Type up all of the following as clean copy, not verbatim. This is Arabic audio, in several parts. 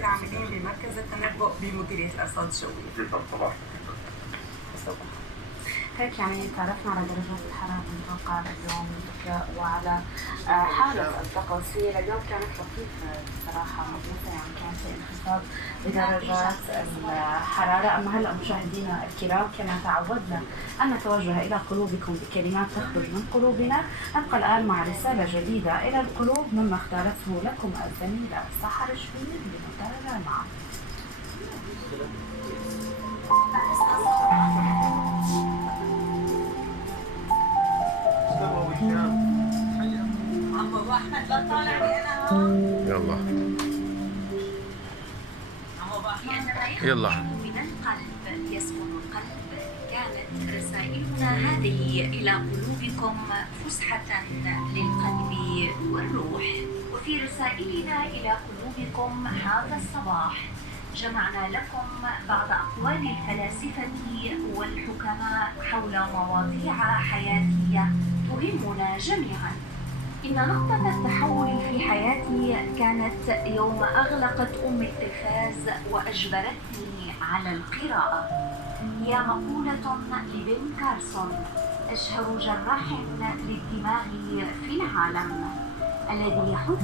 العاملين بمركز التنبؤ بمديرية الأرصاد الجوية. هيك يعني تعرفنا على درجات الحرارة المتوقعة اليوم وعلى حالة الطقس. هي اليوم كانت لطيفة بصراحة، مضبوطة، يعني كان في انخفاض بدرجات الحرارة. أما هلأ مشاهدينا الكرام كما تعودنا أن نتوجه إلى قلوبكم بكلمات تخرج من قلوبنا، نبقى الآن مع رسالة جديدة إلى القلوب مما اختارته لكم الزميلة سحر شبيب لنتابع معا. عم ابو احمد لا طالعني انا. يلا عم ابو احمد يلا. من القلب يسكن القلب. كانت رسائلنا هذه إلى قلوبكم فسحة للقلب والروح. وفي رسائلنا إلى قلوبكم هذا الصباح جمعنا لكم بعض أقوال الفلاسفة والحكماء حول مواضيع حياتية تهمنا جميعا. إن نقطة التحول في حياتي كانت يوم أغلقت التلفاز وأجبرتني على القراءة. هي مقولة لبن كارسون، أشهر جراح للدماغ في العالم، الذي يحث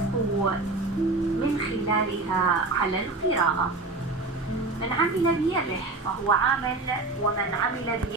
من خلالها على القراءة. من عمل بيده فهو عامل، ومن عمل